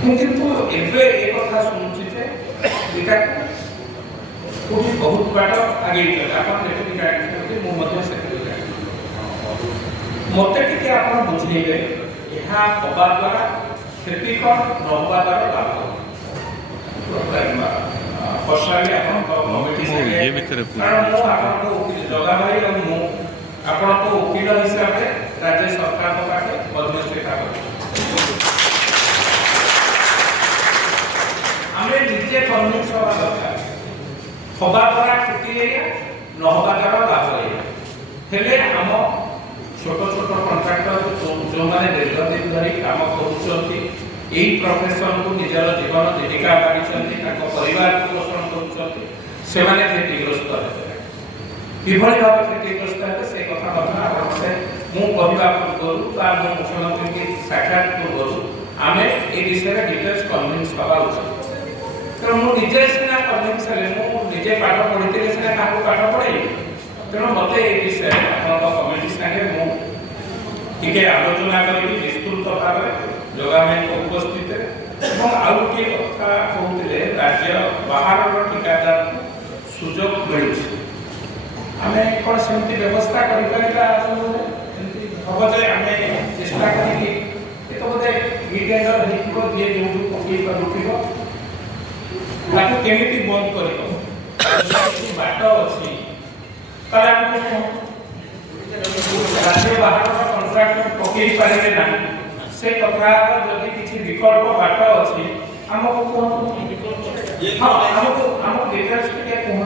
କିନ୍ତୁ ଏବେ ଏ କଥା ଶୁଣୁଛି ଯେ ଏଇଟା କୋଉଠି ବହୁତ ବାଟ ଆଗେଇ ଗଲା। ଆପଣ ଯେତିକି ଜାଣିଛନ୍ତି ମୁଁ ମଧ୍ୟ ସେତିକି ଜାଣିଛି। ମୋତେ ଟିକେ ଆପଣ ବୁଝେଇବେ ଏହା ହେବା ଦ୍ୱାରା କ୍ଷତି କ'ଣ, ନ ହେବା ଦ୍ୱାରା ଲାଭ। ପର୍ସନାଲି ଆପଣଙ୍କ କମିଟି କାରଣ ମୁଁ ଆପଣଙ୍କ ଓକିଲ ଜଗା ଭାଇ ଆଉ ମୁଁ ଆପଣଙ୍କ ଓକିଲ ହିସାବରେ ରାଜ୍ୟ ସରକାରଙ୍କ ପାଖରେ ମଧ୍ୟସ୍ଥତା କରିବି। ଆମେ ନିଜେ କନଭିନ୍ସ ହେବା ଦରକାର ହେବା ଦ୍ୱାରା କ୍ଷତି ଏଇଆ, ନ ହେବା ଦ୍ୱାରା ଲାଭ ଏଇଆ। ହେଲେ ଆମ ଛୋଟ ଛୋଟ କଣ୍ଟ୍ରାକ୍ଟର ଯେଉଁମାନେ ଦୀର୍ଘଦିନ ଧରି କାମ କରୁଛନ୍ତି, ଏଇ ପ୍ରଫେସନକୁ ନିଜର ଜୀବନ ଜୀବିକା ବାଣିଛନ୍ତି, ତାଙ୍କ ପରିବାରକୁ ପୋଷଣ କରୁଛନ୍ତି, ସେମାନେ କ୍ଷତିଗ୍ରସ୍ତ ହେବେ। କିଭଳି ଭାବେ କ୍ଷତିଗ୍ରସ୍ତ ହେବେ ସେ କଥା ମଧ୍ୟ ଆପଣଙ୍କ ମୁଁ କହିବା ପୂର୍ବରୁ ବା ମୁଁ ମୁଖ୍ୟମନ୍ତ୍ରୀଙ୍କୁ ସାକ୍ଷାତ ପୂର୍ବରୁ ଆମେ ଏ ବିଷୟରେ ଡିଟେଲ୍ସ କନଭିନ୍ସ ହେବା ଉଚିତ। ତେଣୁ ମୁଁ ନିଜେ ସିନା କନଭିନ୍ସ ହେଲେ, ମୁଁ ନିଜେ ପାଠ ପଢ଼ିଥିଲେ ସିନା କାହାକୁ ପାଠ ପଢ଼େଇବି। ତେଣୁ ମୋତେ ଏ ବିଷୟରେ ଆପଣଙ୍କ କମିଟି ସାଙ୍ଗେ ମୁଁ ଟିକେ ଆଲୋଚନା କରିବି ବିସ୍ତୃତ ଭାବରେ ଜଗା ଭାଇଙ୍କ ଉପସ୍ଥିତିରେ। ଏବଂ ଆଉ ଗୋଟିଏ କଥା କହୁଥିଲେ, ରାଜ୍ୟ ବାହାରର ଠିକାଦାରକୁ ସୁଯୋଗ ମିଳୁଛି। ଆମେ କ'ଣ ସେମିତି ବ୍ୟବସ୍ଥା କରିପାରିବା? ଏମିତି ହେବ ଯେ ଆମେ ଚେଷ୍ଟା କରିକି ଏକ ବୋଧେ ୱିକେଣ୍ଡର ହେଇଥିବ, ଯିଏ ଯେଉଁଠୁ ପକେଇ ପାରୁଥିବ ତାକୁ କେମିତି ବନ୍ଦ କରିବ, ବାଟ ଅଛି ତାହେଲେ ଆମକୁ ରାଜ୍ୟ ବାହାରର କଣ୍ଟ୍ରାକ୍ଟର ପକେଇ ପାରିବେ ନାହିଁ। ସେ କଥା ଯଦି କିଛି ବିକଳ୍ପ ବାଟ ଅଛି ଆମକୁ କୁହନ୍ତୁ। ହଁ, ଆମକୁ ଡିଟେଲ୍ସ ଟିକେ କୁହନ୍ତୁ।